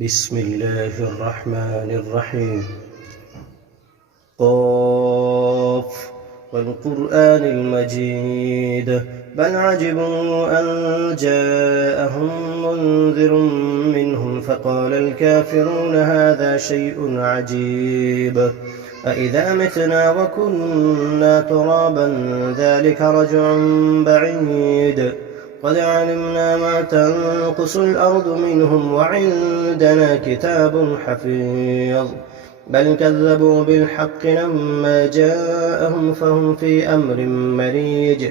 بسم الله الرحمن الرحيم. قاف والقرآن المجيد بل عجبوا أن جاءهم منذر منهم فقال الكافرون هذا شيء عجيب أإذا متنا وكنا ترابا ذلك رجع بعيد قد علمنا ما تنقص الأرض منهم وعندنا كتاب حفيظ بل كذبوا بالحق لما جاءهم فهم في أمر مريج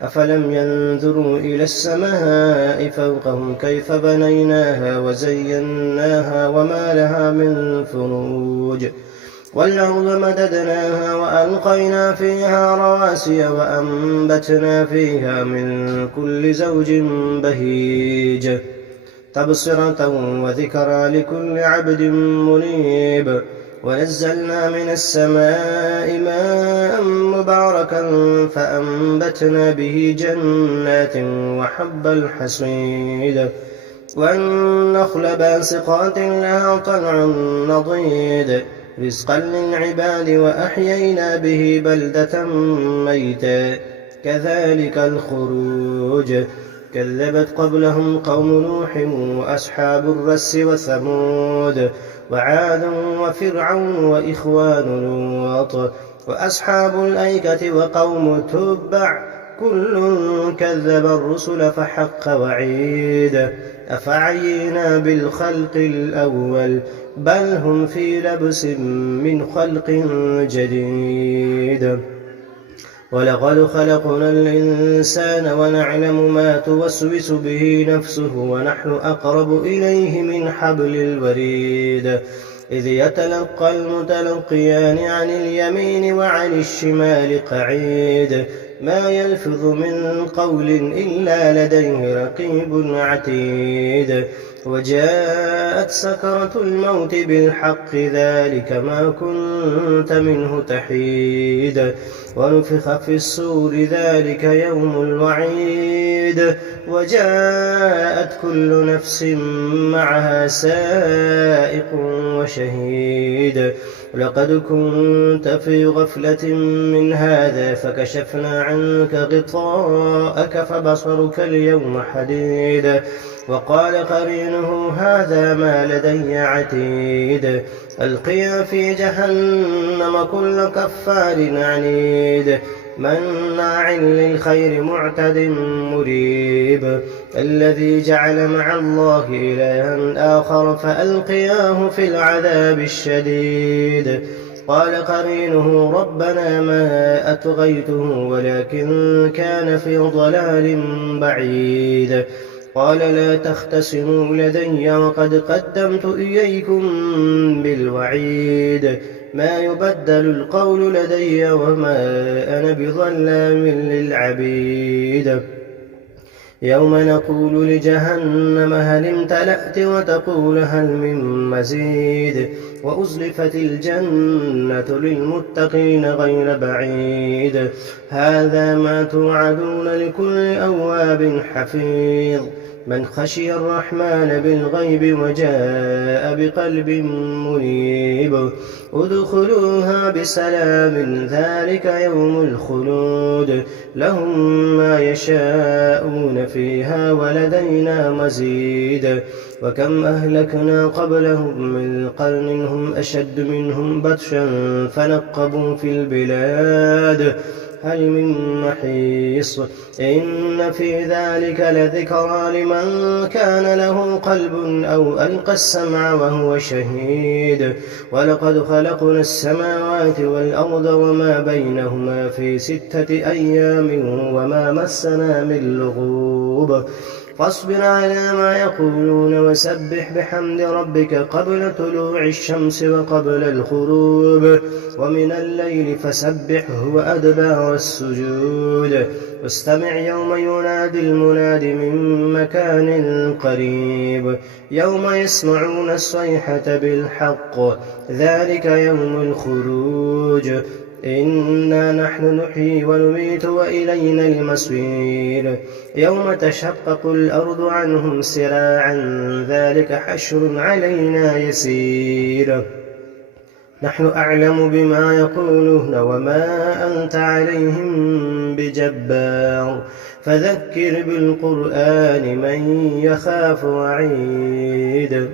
أفلم ينظروا إلى السماء فوقهم كيف بنيناها وزيناها وما لها من فروج والأرض مددناها وألقينا فيها رواسي وأنبتنا فيها من كل زوج بهيج تبصرة وذكرى لكل عبد منيب ونزلنا من السماء ماء مباركا فأنبتنا به جنات وحب الحصيد والنخل باسقات لها طلع نضيد رزقا للعباد وأحيينا به بلدة ميتا كذلك الخروج كذبت قبلهم قوم نوح وأصحاب الرس وثمود وعاد وفرعون وإخوان لوط وأصحاب الأيكة وقوم تبع كل كذب الرسل فحق وعيد أفعينا بالخلق الأول بل هم في لبس من خلق جديد ولقد خلقنا الإنسان ونعلم ما توسوس به نفسه ونحن أقرب إليه من حبل الوريد إذ يتلقى المتلقيان عن اليمين وعن الشمال قعيد ما يلفظ من قول إلا لديه رقيب عتيد وجاءت سكرة الموت بالحق ذلك ما كنت منه تحيد ونفخ في الصور ذلك يوم الوعيد وجاءت كل نفس معها سائق وشهيد لقد كنت في غفلة من هذا فكشفنا عنك غطاءك فبصرك اليوم حديد وقال قرينه هذا ما لدي عتيد ألقيا في جهنم كل كفار عنيد مناع للخير معتد مريب الذي جعل مع الله إلها آخر فألقياه في العذاب الشديد قال قرينه ربنا ما أطغيته ولكن كان في ضلال بعيد قال لا تختصموا لدي وقد قدمت إليكم بالوعيد ما يبدل القول لدي وما أنا بظلام للعبيد يوم نقول لجهنم هل امتلأت وتقول هل من مزيد وأزلفت الجنة للمتقين غير بعيد هذا ما توعدون لكل أواب حفيظ من خشي الرحمن بالغيب وجاء بقلب منيب ادخلوها بسلام ذلك يوم الخلود لهم ما يشاءون فيها ولدينا مزيد وكم أهلكنا قبلهم من قرن هم أشد منهم بطشا فنقبوا في البلاد هل من محيص إن في ذلك لذكرى لمن كان له قلب أو ألقى السمع وهو شهيد ولقد خلقنا السماوات والأرض وما بينهما في 6 أيام وما مسنا من لغوب فاصبر على ما يقولون وسبح بحمد ربك قبل طلوع الشمس وقبل الغروب ومن الليل فسبحه وأدبار السجود واستمع يوم ينادي المناد من مكان قريب يوم يسمعون الصيحة بالحق ذلك يوم الخروج إنا نحن نحيي ونميت وإلينا المصير يوم تشقق الأرض عنهم سراعا ذلك حشر علينا يسير نحن أعلم بما يقولون وما أنت عليهم بجبار فذكر بالقرآن من يخاف وعيد